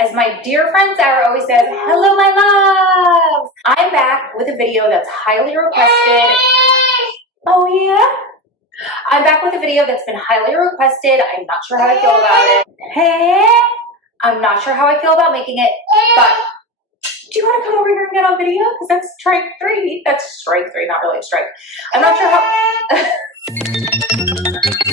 As my dear friend Sarah always says, hello my loves! I'm back with a video that's highly requested. Oh yeah? I'm back with a video that's been highly requested. I'm not sure how I feel about it. Hey? I'm not sure how I feel about making it, but do you want to come over here and get on video? Because that's strike 3. That's strike 3, not really a strike. I'm not sure how...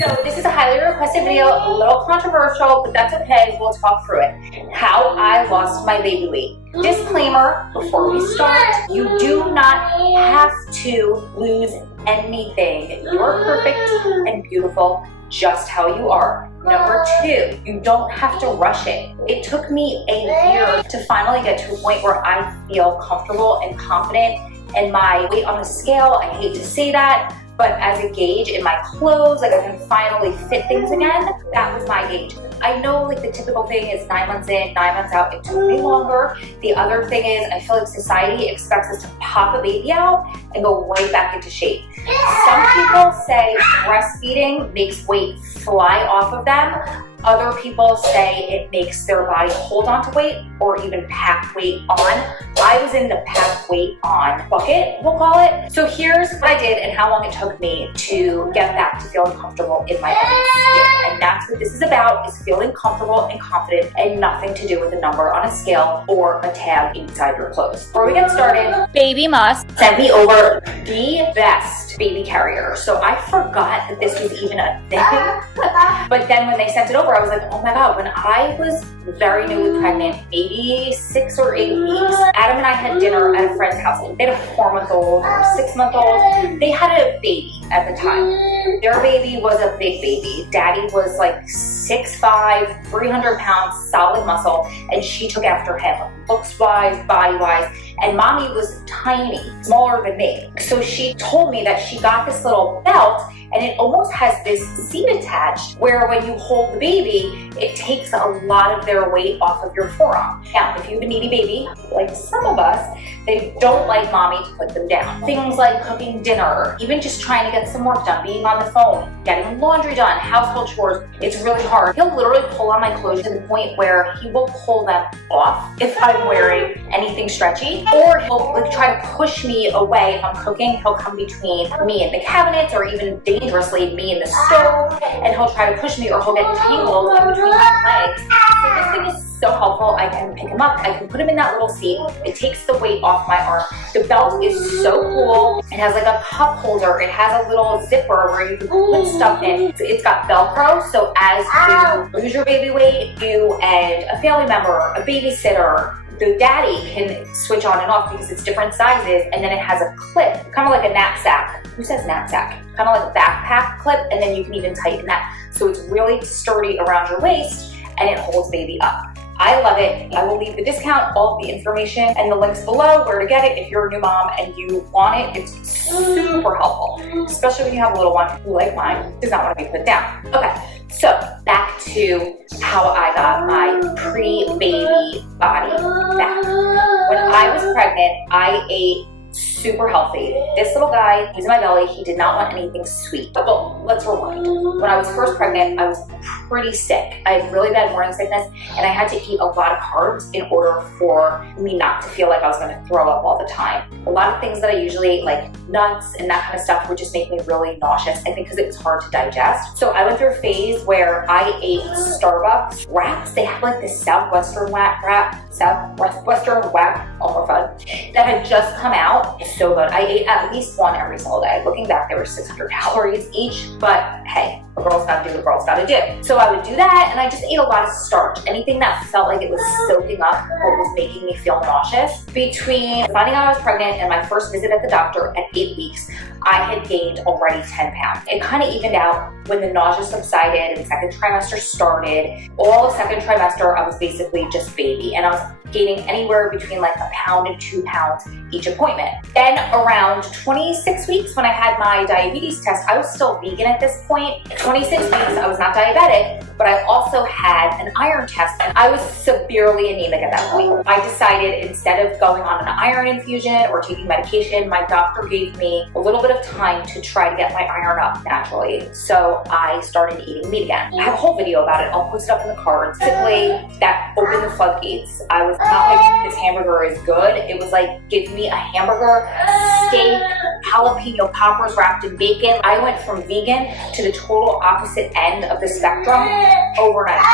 So this is a highly requested video, a little controversial, but that's okay. We'll talk through it. How I lost my baby weight. Disclaimer before we start, you do not have to lose anything. You're perfect and beautiful just how you are. Number 2, you don't have to rush it. It took me a year to finally get to a point where I feel comfortable and confident in my weight on the scale. I hate to say that, but as a gauge in my clothes, like I can finally fit things again, that was my gauge. I know like the typical thing is 9 months in, 9 months out. It took me longer. The other thing is I feel like society expects us to pop a baby out and go right back into shape. Some people say breastfeeding makes weight fly off of them. Other people say it makes their body hold on to weight or even pack weight on. I was in the pack weight on bucket, we'll call it. So here's what I did and how long it took me to get back to feeling comfortable in my own skin. And that's what this is about, is feeling comfortable and confident and nothing to do with a number on a scale or a tab inside your clothes. Before we get started, Baby Must sent me over the best baby carrier. So I forgot that this was even a thing. But then when they sent it over, I was like, oh my God, when I was very newly pregnant, maybe 6 or 8 weeks, Adam and I had dinner at a friend's house. They had a 4-month-old or a 6-month-old. They had a baby at the time. Their baby was a big baby. Daddy was like 6'5", 300 pounds, solid muscle, and she took after him, looks-wise, body-wise, and mommy was tiny, smaller than me. So she told me that she got this little belt and it almost has this seat attached where when you hold the baby, it takes a lot of their weight off of your forearm. Now, if you have a needy baby, like some of us, they don't like mommy to put them down. Things like cooking dinner, even just trying to get some work done, being on the phone, getting laundry done, household chores, it's really hard. He'll literally pull on my clothes to the point where he will pull them off if I'm wearing anything stretchy, or he'll like try to push me away if I'm cooking. He'll come between me and the cabinets, or even dangerously me and the stove, and he'll try to push me, or he'll get tangled in between my legs. So this thing is so helpful. I can pick him up, I can put him in that little seat. It takes the weight off my arm. The belt is so cool. It has like a cup holder. It has a little zipper where you can put stuff in. It's got Velcro, so as you lose your baby weight, you and a family member, a babysitter, the daddy can switch on and off because it's different sizes, and then it has a clip, kind of like a knapsack. Who says knapsack? Kind of like a backpack clip, and then you can even tighten that. So it's really sturdy around your waist, and it holds baby up. I love it. I will leave the discount, all of the information, and the links below where to get it if you're a new mom and you want it. It's super helpful, especially when you have a little one who, like mine, does not want to be put down. Okay, so back to how I got my pre-baby body back. When I was pregnant, I ate super healthy. This little guy, he's in my belly, he did not want anything sweet. Well, let's rewind. When I was first pregnant, I was pretty sick. I had really bad morning sickness, and I had to eat a lot of carbs in order for me not to feel like I was going to throw up all the time. A lot of things that I usually ate, like nuts and that kind of stuff, would just make me really nauseous, I think because it was hard to digest. So I went through a phase where I ate Starbucks wraps. They had like this Southwestern wrap, all more fun, that had just come out. It's so good. I ate at least one every single day. Looking back, there were 600 calories each, but hey, a girl's gotta do what a girl's gotta do. So I would do that, and I just ate a lot of starch. Anything that felt like it was soaking up or was making me feel nauseous. Between finding out I was pregnant and my first visit at the doctor at 8 weeks, I had gained already 10 pounds. It kind of evened out when the nausea subsided and second trimester started. All of second trimester, I was basically just baby, and I was gaining anywhere between like 1 pound and 2 pounds each appointment. Then around 26 weeks, when I had my diabetes test, I was still vegan at this point. 26 weeks, I was not diabetic, but I also had an iron test, and I was severely anemic at that point. I decided instead of going on an iron infusion or taking medication, my doctor gave me a little bit of time to try to get my iron up naturally. So I started eating meat again. I have a whole video about it. I'll post it up in the cards. Basically, that opened the floodgates. I was not like, this hamburger is good. It was like, give me a hamburger, steak, jalapeno poppers wrapped in bacon. I went from vegan to the total opposite end of the spectrum overnight.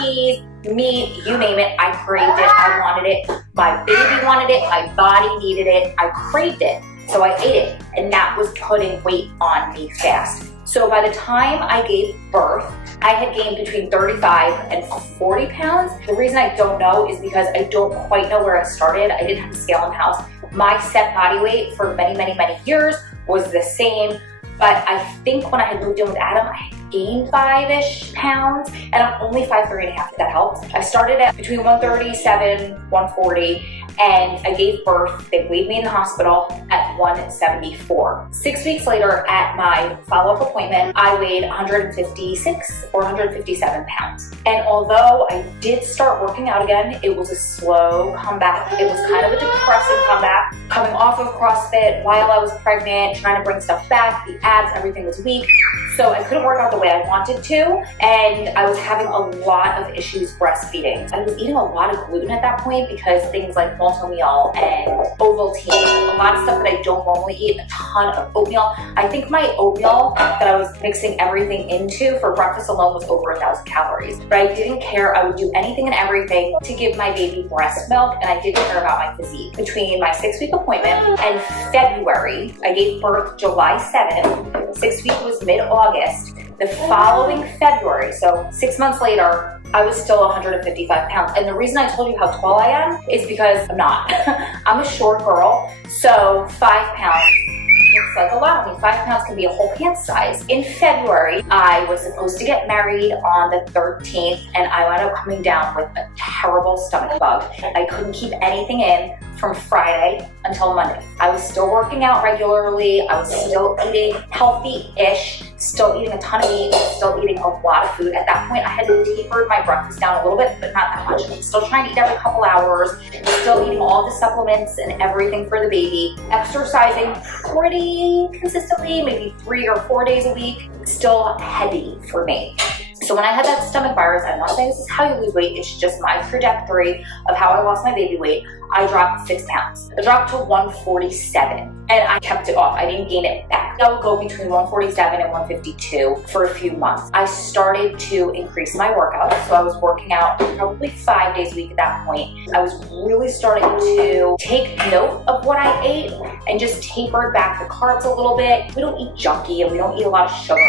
Cheese, meat, you name it, I craved it, I wanted it. My baby wanted it, my body needed it, I craved it. So I ate it, and that was putting weight on me fast. So by the time I gave birth, I had gained between 35 and 40 pounds. The reason I don't know is because I don't quite know where I started. I didn't have a scale in the house. My set body weight for many, many, many years was the same, but I think when I had moved in with Adam, I had gained 5-ish pounds, and I'm only 5'3.5", if that helps. I started at between 137, 140, and I gave birth. They weighed me in the hospital at 174. 6 weeks later, at my follow-up appointment, I weighed 156 or 157 pounds. And although I did start working out again, it was a slow comeback. It was kind of a depressing comeback. Coming off of CrossFit while I was pregnant, trying to bring stuff back, the abs, everything was weak. So I couldn't work out the way I wanted to, and I was having a lot of issues breastfeeding. I was eating a lot of gluten at that point because things like Malt-O-Meal and Ovaltine, a lot of stuff that I don't normally eat, a ton of oatmeal. I think my oatmeal that I was mixing everything into for breakfast alone was over 1,000 calories. But I didn't care. I would do anything and everything to give my baby breast milk, and I didn't care about my physique. Between my 6-week appointment and February, I gave birth July 7th. 6 weeks was mid-August. The following February, so 6 months later, I was still 155 pounds. And the reason I told you how tall I am is because I'm not. I'm a short girl, so 5 pounds looks like a lot on me. 5 pounds can be a whole pant size. In February, I was supposed to get married on the 13th, and I wound up coming down with a terrible stomach bug. I couldn't keep anything in from Friday until Monday. I was still working out regularly. I was still eating healthy-ish, still eating a ton of meat, still eating a lot of food. At that point, I had tapered my breakfast down a little bit, but not that much. I'm still trying to eat every couple hours, still eating all the supplements and everything for the baby, exercising pretty consistently, maybe 3 or 4 days a week, still heavy for me. So when I had that stomach virus, I'm not saying this is how you lose weight, it's just my trajectory of how I lost my baby weight. I dropped 6 pounds. I dropped to 147, and I kept it off. I didn't gain it back. I would go between 147 and 152 for a few months. I started to increase my workouts, so I was working out probably 5 days a week at that point. I was really starting to take note of what I ate and just tapered back the carbs a little bit. We don't eat junky and we don't eat a lot of sugar.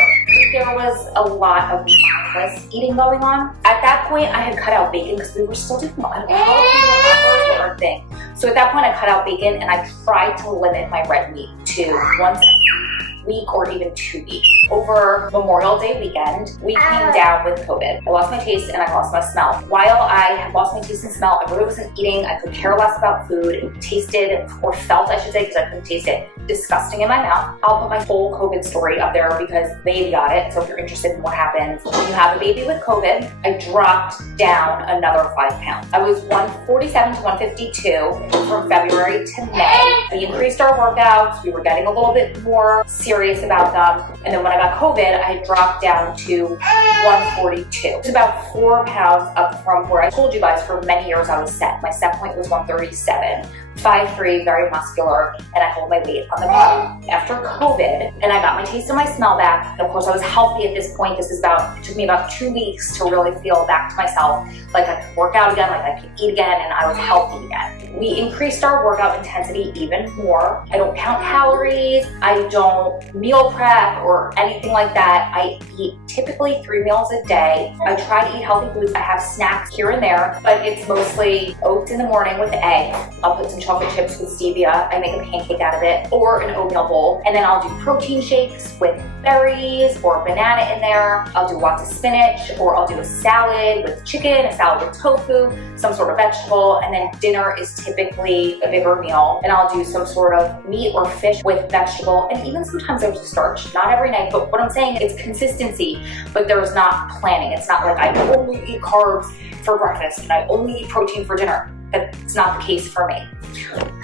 There was a lot of mindless eating going on. At that point, I had cut out bacon because we were still doing our thing. So at that point, I cut out bacon and I tried to limit my red meat to once a week or even 2 weeks. Over Memorial Day weekend, we came down with COVID. I lost my taste and I lost my smell. While I had lost my taste and smell, I really wasn't eating. I could care less about food. It tasted, or felt I should say, because I couldn't taste it, disgusting in my mouth. I'll put my full COVID story up there because baby got it. So if you're interested in what happens when you have a baby with COVID, I dropped down another 5 pounds. I was 147 to 152 from February to May. We increased our workouts. We were getting a little bit more serious about them. And then when I got COVID, I had dropped down to 142. It's about 4 pounds up from where I told you guys for many years I was set. My set point was 137. 5'3", very muscular, and I hold my weight on the bottom. After COVID, and I got my taste and my smell back, and of course I was healthy at this point. It took me about 2 weeks to really feel back to myself, like I could work out again, like I could eat again, and I was healthy again. We increased our workout intensity even more. I don't count calories, I don't meal prep or anything like that. I eat typically 3 meals a day. I try to eat healthy foods. I have snacks here and there, but it's mostly oats in the morning with eggs. I'll put some chocolate chips with stevia. I make a pancake out of it. Or or an oatmeal bowl. And then I'll do protein shakes with berries or banana in there. I'll do lots of spinach, or I'll do a salad with chicken, a salad with tofu, some sort of vegetable. And then dinner is typically a bigger meal. And I'll do some sort of meat or fish with vegetable. And even sometimes there's starch. Not every night, but what I'm saying is consistency, but there's not planning. It's not like I only eat carbs for breakfast and I only eat protein for dinner. That's not the case for me.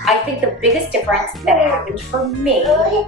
I think the biggest difference that happened for me,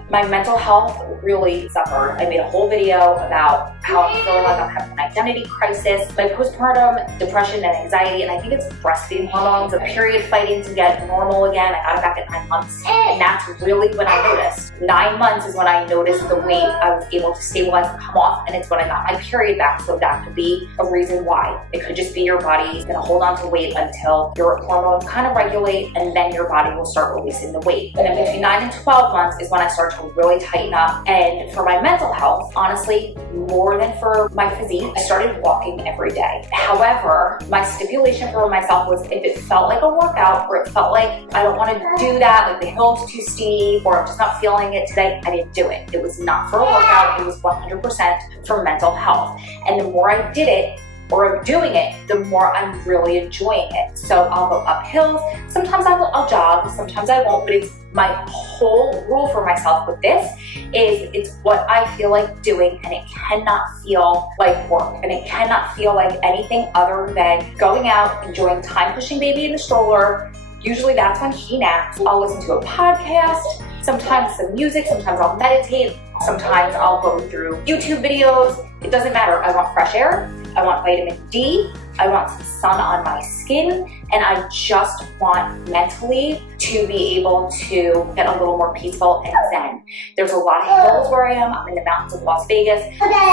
my mental health really suffered. I made a whole video about how I'm feeling like I'm having an identity crisis, my postpartum depression and anxiety, and I think it's breastfeeding hormones, a period fighting to get normal again. I got it back at 9 months, and that's really when I noticed. 9 months is when I noticed the weight I was able to stabilize and come off, and it's when I got my period back, so that could be a reason why. It could just be your body's gonna hold on to weight until your hormones kind of regulate, and then your body will start releasing the weight. And then between 9 and 12 months is when I start to really tighten up. And for my mental health, honestly, more than for my physique, I started walking every day. However, my stipulation for myself was if it felt like a workout, or it felt like I don't want to do that, like the hill's too steep, or I'm just not feeling it today, I didn't do it. It was not for a workout, it was 100% for mental health. And the more I did it, or I'm doing it, the more I'm really enjoying it. So I'll go up hills, sometimes I'll jog, sometimes I won't, but it's my whole rule for myself with this is it's what I feel like doing, and it cannot feel like work, and it cannot feel like anything other than going out, enjoying time pushing baby in the stroller. Usually that's when he naps. I'll listen to a podcast, sometimes some music, sometimes I'll meditate, sometimes I'll go through YouTube videos. It doesn't matter. I want fresh air, I want vitamin D, I want some sun on my skin, and I just want mentally to be able to get a little more peaceful and zen. There's a lot of hills where I am. I'm in the mountains of Las Vegas.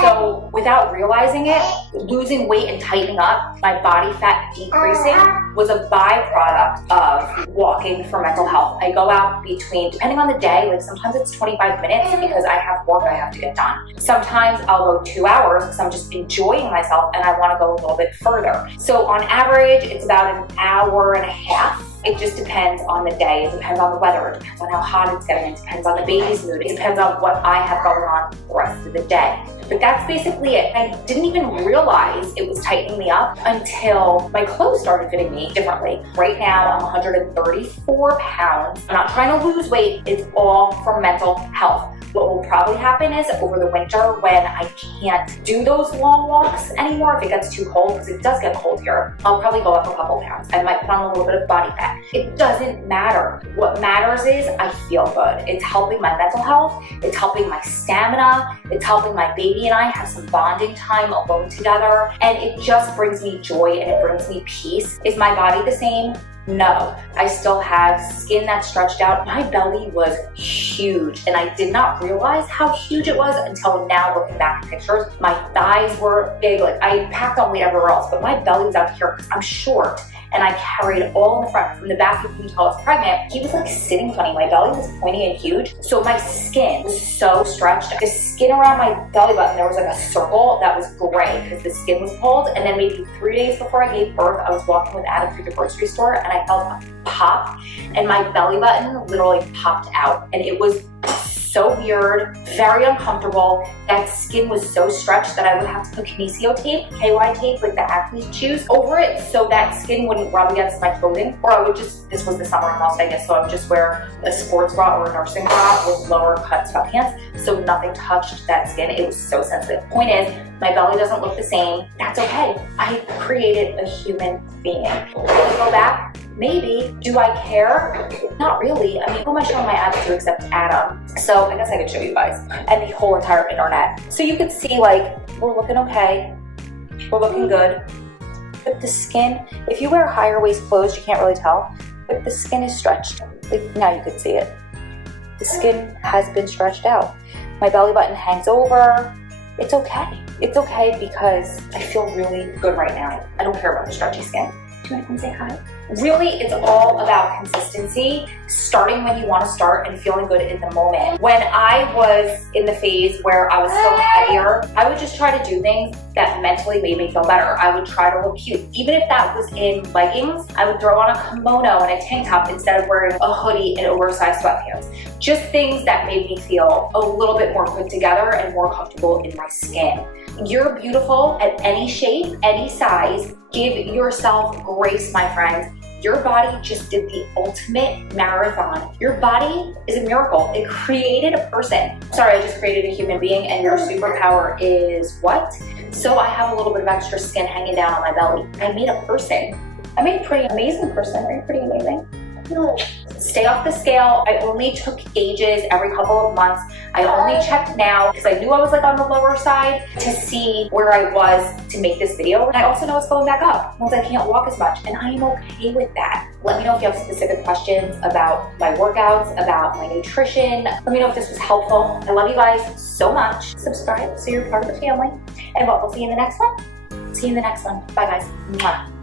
So without realizing it, losing weight and tightening up, my body fat decreasing was a byproduct of walking for mental health. I go out between, depending on the day, like sometimes it's 25 minutes because I have work I have to get done. Sometimes I'll go 2 hours because I'm just enjoying myself and I want to go a little bit further. So on average, it's about an hour and a half. It just depends on the day. It depends on the weather. It depends on how hot it's getting. It depends on the baby's mood. It depends on what I have going on the rest of the day. But that's basically it. I didn't even realize it was tightening me up until my clothes started fitting me differently. Right now, I'm 134 pounds. I'm not trying to lose weight. It's all for mental health. What will probably happen is over the winter when I can't do those long walks anymore, if it gets too cold, because it does get cold here, I'll probably go up a couple pounds. I might put on a little bit of body fat. It doesn't matter. What matters is I feel good. It's helping my mental health. It's helping my stamina. It's helping my baby and I have some bonding time alone together. And it just brings me joy and it brings me peace. Is my body the same? No, I still have skin that's stretched out. My belly was huge and I did not realize how huge it was until now looking back at pictures. My thighs were big, like I packed on weight everywhere else, but my belly was out here because I'm short and I carried all in the front. From the back, you can tell I was pregnant. He was like sitting funny. My belly was pointy and huge. So my skin was so stretched. The skin around my belly button, there was like a circle that was gray because the skin was pulled. And then maybe 3 days before I gave birth, I was walking with Adam through the grocery store and I felt a pop and my belly button literally popped out. And it was so weird, very uncomfortable. That skin was so stretched that I would have to put kinesio tape, KY tape, like the athlete choose, over it so that skin wouldn't rub against my clothing. Or I would just, this was the summer in Las Vegas, so I would just wear a sports bra or a nursing bra with lower cut sweatpants so nothing touched that skin. It was so sensitive. Point is, my belly doesn't look the same. That's okay. I created a human being. Will I go back? Maybe. Do I care? Not really. I mean, who am I showing my abs to except Adam? So I guess I could show you guys and the whole entire internet. So you could see like, we're looking okay. We're looking good. But the skin, if you wear higher waist clothes, you can't really tell, but the skin is stretched. Like now you could see it. The skin has been stretched out. My belly button hangs over. It's okay. It's okay because I feel really good right now. I don't care about the stretchy skin. you want to come say hi? Really, it's all about consistency, starting when you want to start and feeling good in the moment. When I was in the phase where I was still heavier, I would just try to do things that mentally made me feel better. I would try to look cute. Even if that was in leggings, I would throw on a kimono and a tank top instead of wearing a hoodie and oversized sweatpants. Just things that made me feel a little bit more put together and more comfortable in my skin. You're beautiful at any shape, any size. Give yourself grace, my friends. Your body just did the ultimate marathon. Your body is a miracle. It created a person. Sorry, I just created a human being, and your superpower is what? So I have a little bit of extra skin hanging down on my belly. I made a person. I made a pretty amazing person. Are you pretty amazing? No. Stay off the scale. I only took gauges every couple of months. I only checked now because I knew I was like on the lower side to see where I was to make this video. And I also know it's going back up once I can't walk as much, and I am okay with that. Let me know if you have specific questions about my workouts, about my nutrition. Let me know if this was helpful. I love you guys so much. Subscribe so you're part of the family. And we'll see you in the next one. See you in the next one. Bye guys. Mwah.